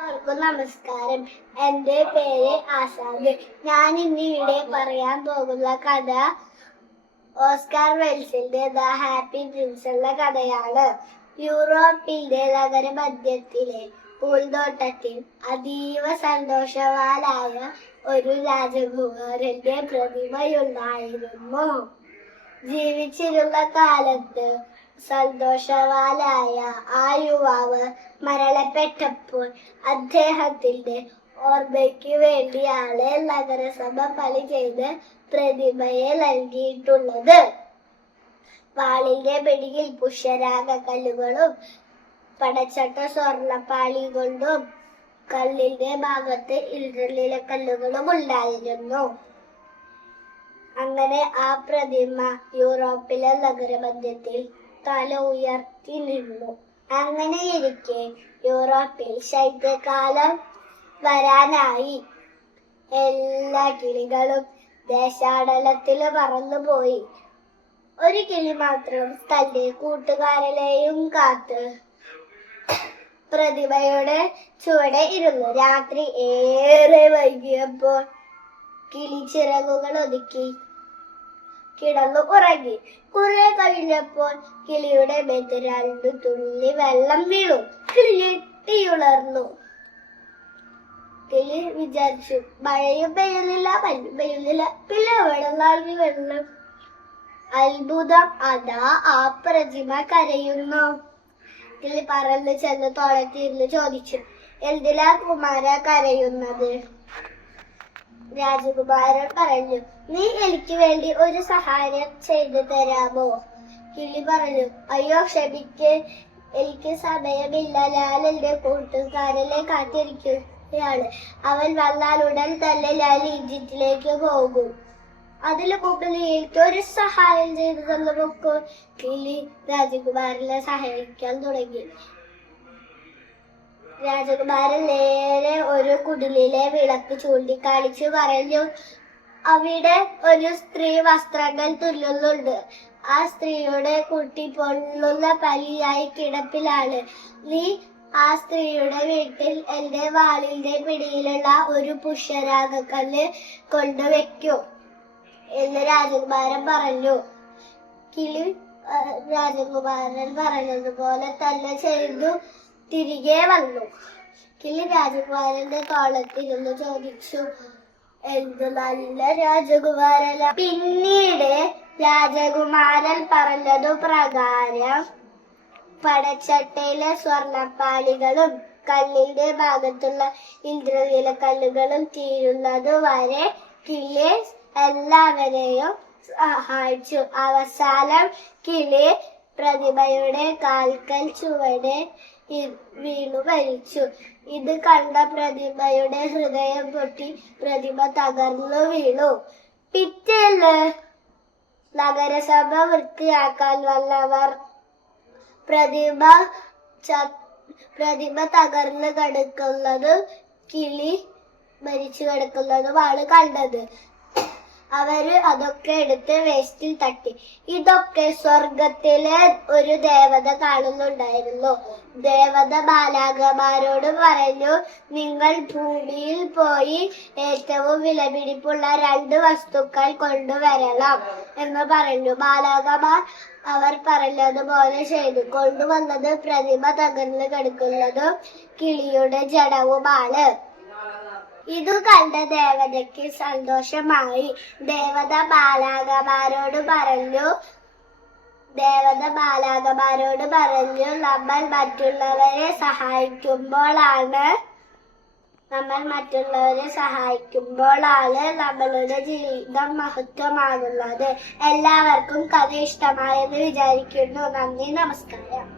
എല്ലാവർക്കും നമസ്കാരം. എൻ്റെ പേര് ആസാദ്. ഞാൻ ഇന്നിവിടെ പറയാൻ പോകുന്ന കഥ ഓസ്കാർ വെൽസിന്റെ ദ ഹാപ്പി പ്രിൻസ് എന്ന കഥയാണ്. യൂറോപ്പിന്റെ നഗരമധ്യത്തിലെ പൂന്തോട്ടത്തിൽ അതീവ സന്തോഷവാനായ ഒരു രാജകുമാരന്റെ പ്രതിമയുണ്ടായിരുന്നു. ജീവിച്ചിരുന്ന കാലത്ത് സന്തോഷവാനായ ആ യുവാവ് മരണപ്പെട്ടപ്പോൾ അദ്ദേഹത്തിന്റെ ഓർമ്മയ്ക്ക് വേണ്ടിയാണ് നഗരസഭ പണി ചെയ്ത് പ്രതിമയെ നൽകിയിട്ടുള്ളത്. വാളിന്റെ പിടിയിൽ പുഷ്യരാഗ കല്ലുകളും പടച്ചട്ട സ്വർണപ്പാളി കൊണ്ടും കല്ലിന്റെ ഭാഗത്ത് ഇന്ദ്രനീല കല്ലുകളും ഉണ്ടായിരുന്നു. അങ്ങനെ ആ പ്രതിമ യൂറോപ്പിലെ നഗരമധ്യത്തിൽ തല ഉയർത്തി നിന്നു. അങ്ങനെയിരിക്കെ യൂറോപ്പിൽ ശൈത്യകാലം വരാനായി. എല്ലാ കിളികളും ദേശാടനത്തിൽ പറന്നുപോയി. ഒരു കിളി മാത്രം തന്റെ കൂട്ടുകാരനെയും കാത്ത് പ്രതിമയുടെ ചുവടെ ഇരുന്നു. രാത്രി ഏറെ വൈകിയപ്പോൾ കിളി ചിറകുകൾ ഒതുക്കി കിടന്നു ഉറങ്ങി. കുറെ കഴിഞ്ഞപ്പോൾ കിളിയുടെ മേത്ത് 2 തുള്ളി വെള്ളം വീണു. കിളി ഞെട്ടിയുണർന്നു. കിളി വിചാരിച്ചു, മഴയും പെയ്യുന്നില്ല, മഞ്ഞും പെയ്യുന്നില്ല, പിന്നെ വെള്ളം വെള്ളം. അത്ഭുതം, അതാ ആ പ്രതിമ കരയുന്നു. കിളി പറന്ന് ചെന്ന് തോളത്തിരുന്ന് ചോദിച്ചു, എന്തിനാ കുമാര കരയുന്നത്? രാജകുമാരൻ പറഞ്ഞു, നീ എനിക്ക് വേണ്ടി ഒരു സഹായം ചെയ്തു തരാമോ? കിളി പറഞ്ഞു, അയ്യോ ക്ഷമിക്ക്, എനിക്ക് സമയമില്ല. ഞാൻ എന്റെ കൂട്ടുകാരനെ കാത്തിരിക്കുകയാണ്. അവൻ വന്നാൽ ഉടൻ തന്നെ ഞാൻ ഈജിപ്തിലേക്ക് പോകും. അതിനു മുമ്പ് നീ എനിക്ക് ഒരു സഹായം ചെയ്തു തന്നപ്പോൾ കിളി രാജകുമാരനെ സഹായിക്കാൻ തുടങ്ങി. രാജകുമാരൻ നേരെ ഒരു കുടിലിലെ വിളക്ക് ചൂണ്ടിക്കാണിച്ചു പറഞ്ഞു, അവിടെ ഒരു സ്ത്രീ വസ്ത്രങ്ങൾ തുന്നുന്നുണ്ട്. ആ സ്ത്രീയുടെ കുട്ടി പൊള്ളുന്ന പലിയായി കിടപ്പിലാണ്. നീ ആ സ്ത്രീയുടെ വീട്ടിൽ എന്റെ വാളിന്റെ പിടിയിലുള്ള ഒരു പുഷ്യരാഗക്കല്ല് കൊണ്ടുവെക്കൂ എന്ന് രാജകുമാരൻ പറഞ്ഞു. കിളി രാജകുമാരൻ പറഞ്ഞതുപോലെ തന്നെ ചെയ്തു തിരികെ വന്നു. കിളി രാജകുമാരന്റെ കോളത്തിരുന്ന് ചോദിച്ചു, എന്ത് നല്ല രാജകുമാരൻ. പിന്നീട് രാജകുമാരൻ പറഞ്ഞതു പ്രകാരം പടച്ചട്ടയിലെ സ്വർണപ്പാളികളും കല്ലിന്റെ ഭാഗത്തുള്ള ഇന്ദ്രനീല കല്ലുകളും തീരുന്നത് വരെ കിളി എല്ലാവരെയും സഹായിച്ചു. അവസാനം കിളി പ്രതിമയുടെ കാൽക്കൽ ചുവടെ വീണു മരിച്ചു. ഇത് കണ്ട പ്രതിമയുടെ ഹൃദയം പൊട്ടി പ്രതിമ തകർന്നു വീണു. പിറ്റേന്ന് നഗരസഭ വൃത്തിയാക്കാൻ വന്നവർ പ്രതിമ തകർന്നു കിടക്കുന്നത് കിളി മരിച്ചു കിടക്കുന്നതുമാണ് കണ്ടത്. അവര് അതൊക്കെ എടുത്ത് വേസ്റ്റിൽ തട്ടി. ഇതൊക്കെ സ്വർഗത്തിലെ ഒരു ദേവത കാണുന്നുണ്ടായിരുന്നു. ദേവത ബാലാകമാരോട് പറഞ്ഞു, നിങ്ങൾ ഭൂമിയിൽ പോയി ഏറ്റവും വിലപിടിപ്പുള്ള 2 വസ്തുക്കൾ കൊണ്ടുവരണം എന്ന് പറഞ്ഞു. ബാലാകമാർ അവർ പറഞ്ഞതുപോലെ ചെയ്തു. കൊണ്ടുവന്നത് പ്രതിമ തകർന്നു കിടക്കുന്നതും കിളിയുടെ ജഡവുമാണ്. ഇതു കണ്ട ദേവതയ്ക്ക് സന്തോഷമായി. ദേവത ബാലാകമാരോട് പറഞ്ഞു, നമ്മൾ മറ്റുള്ളവരെ സഹായിക്കുമ്പോഴാണ് നമ്മളുടെ ജീവിതം മഹത്വമാകുന്നത്. എല്ലാവർക്കും കഥ ഇഷ്ടമായെന്ന് വിചാരിക്കുന്നു. നന്ദി, നമസ്കാരം.